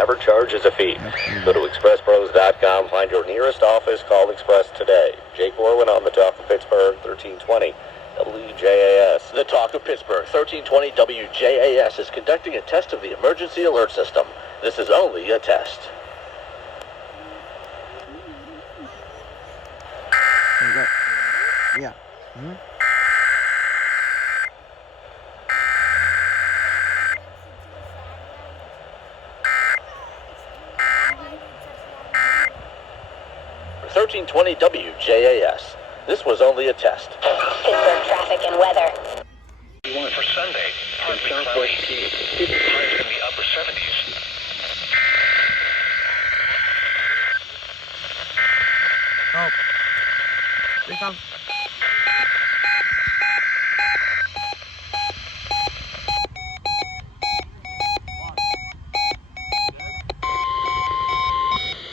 Never charges a fee. Go to expresspros.com, find your nearest office, call Express today. Jake Orwin on the Talk of Pittsburgh, 1320 WJAS. The Talk of Pittsburgh, 1320 WJAS is conducting a test of the emergency alert system. This is only a test. Yeah. Mm-hmm. For 1320 WJAS. This was only a test. Pittsburgh traffic and weather. For Sunday, partly cloudy, highs in the upper 70s. Oh. Here comes.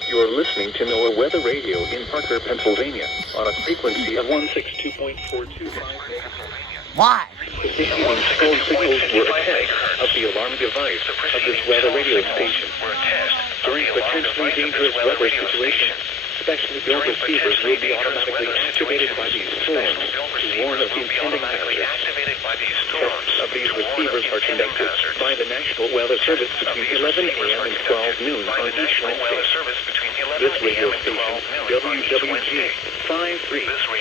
You're listening to NOAA Weather Radio in Parker, Pennsylvania, on a frequency of 162.425. Why? The receiving phone signals were a test of the alarm device of this weather radio station. During potentially dangerous weather situations, specially built receivers will be automatically activated by these storms to warn of impending hazards. Tests of these receivers are conducted by the National Weather Service between 11 a.m. and 12 noon on each Wednesday. This radio station, WWG 53,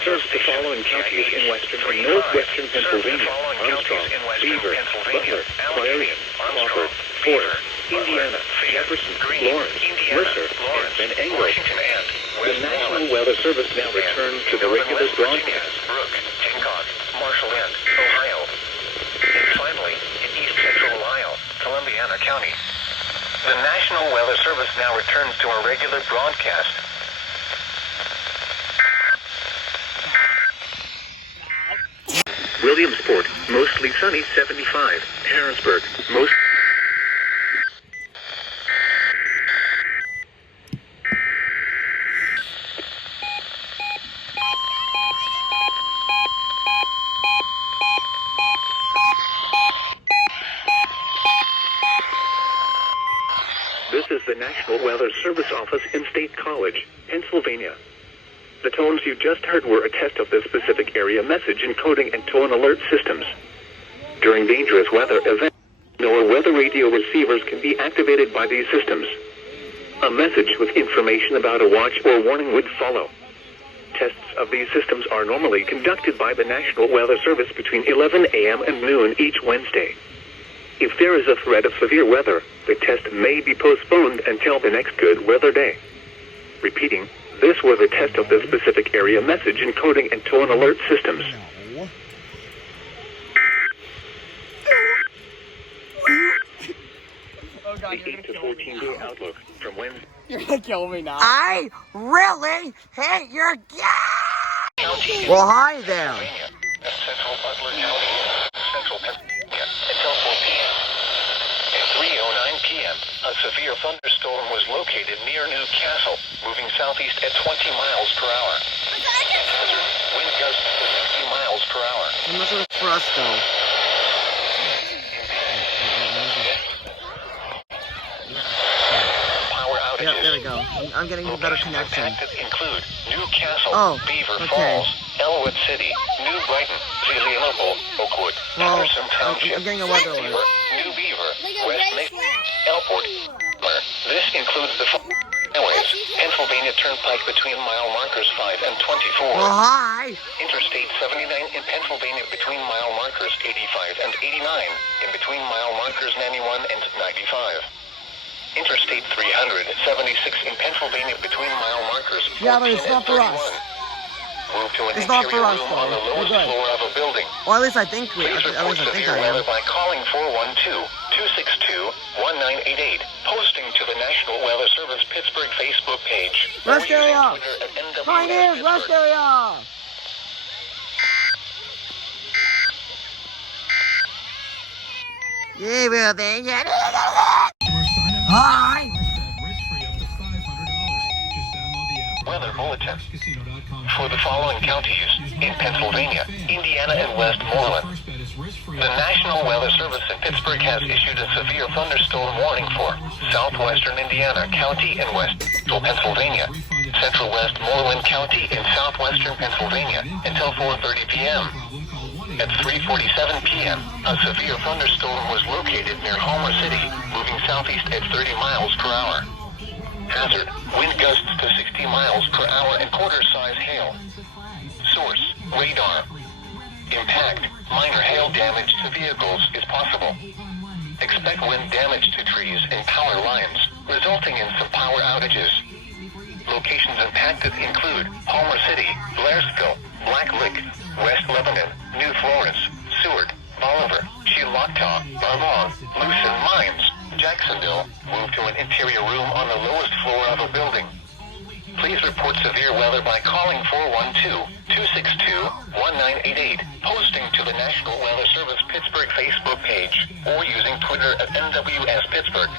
serves the following counties in western and northwestern Pennsylvania: Armstrong, Beaver, Butler, Clarion, Crawford, Fort, Indiana, Jefferson, Lawrence, Mercer, and Van Engel. The National Weather Service now returns to the regular broadcast. Brooke, Hancock, Marshall End, Ohio. And finally, in east central Ohio, Columbiana County. The National Weather Service now returns to a regular broadcast. Williamsport, mostly sunny 75. Harrisburg, most... This is the National Weather Service office in State College, Pennsylvania. The tones you just heard were a test of the specific area message encoding and tone alert systems. During dangerous weather events, NOAA weather radio receivers can be activated by these systems. A message with information about a watch or warning would follow. Tests of these systems are normally conducted by the National Weather Service between 11 a.m. and noon each Wednesday. If there is a threat of severe weather, the test may be postponed until the next good weather day. Repeating, this was a test of the specific area message encoding and tone alert systems. The 8 to 14 day outlook from Wednesday. You're gonna kill me now. I really hate your gas! Well, hi there. Central Butler County, central Pennsylvania, until 4 p.m. At 3:09 p.m., a severe thunderstorm was located near Newcastle, moving southeast at 20 miles per hour. Wind gusts to 60 miles per hour. I'm not gonna for us though. Power outages. Yeah, there we go. I'm getting a better connection. Impacted include Newcastle, Beaver okay. Falls, Elwood City, New Brighton, Zelienople, Oakwood, Well, Patterson Township, I'm getting a weather Beaver, alert. New Beaver, West Mason, Elport. This includes the highways: Pennsylvania Turnpike between mile markers 5 and 24. Well, hi. Interstate 79 in Pennsylvania between mile markers 85 and 89, in between mile markers 91 and 95. Interstate 376 in Pennsylvania between mile markers 14 Yeah, but it's not for and 31. us. Move to an It's not interior for us, room on the though. lowest We're good. floor of a building. Well, at least I think we. Please At report least I think severe I am. weather by calling 412-262-1988, posting to the National Weather Service Pittsburgh Facebook page. or Rest using area. Twitter at NWS My ears, rest Pittsburgh. area. Yeah, well, then, yeah. Hi. Weather bulletin. For the following counties in Pennsylvania, Indiana, and Westmoreland. The National Weather Service in Pittsburgh has issued a severe thunderstorm warning for southwestern Indiana County and western Pennsylvania, central west Moreland County and southwestern Pennsylvania until 4:30 p.m. At 3:47 p.m., a severe thunderstorm was located near Homer City, moving southeast at 30 miles per hour. Hazard, wind gusts to 60 miles per hour and quarter-size hail. Source, radar. Impact, minor hail damage to vehicles is possible. Expect wind damage to trees and power lines, resulting in some power outages. Locations impacted include Homer City, Blairsville, Black Lick, West Lebanon, New Florence, Seward, Bolivar, Chiloctaw, Vermont, Lucin Mines, Jacksonville. Move to an interior room on the lowest floor of a building. Please report severe weather by calling 412-262-1988, posting to the National Weather Service Pittsburgh Facebook page, or using Twitter at NWS Pittsburgh.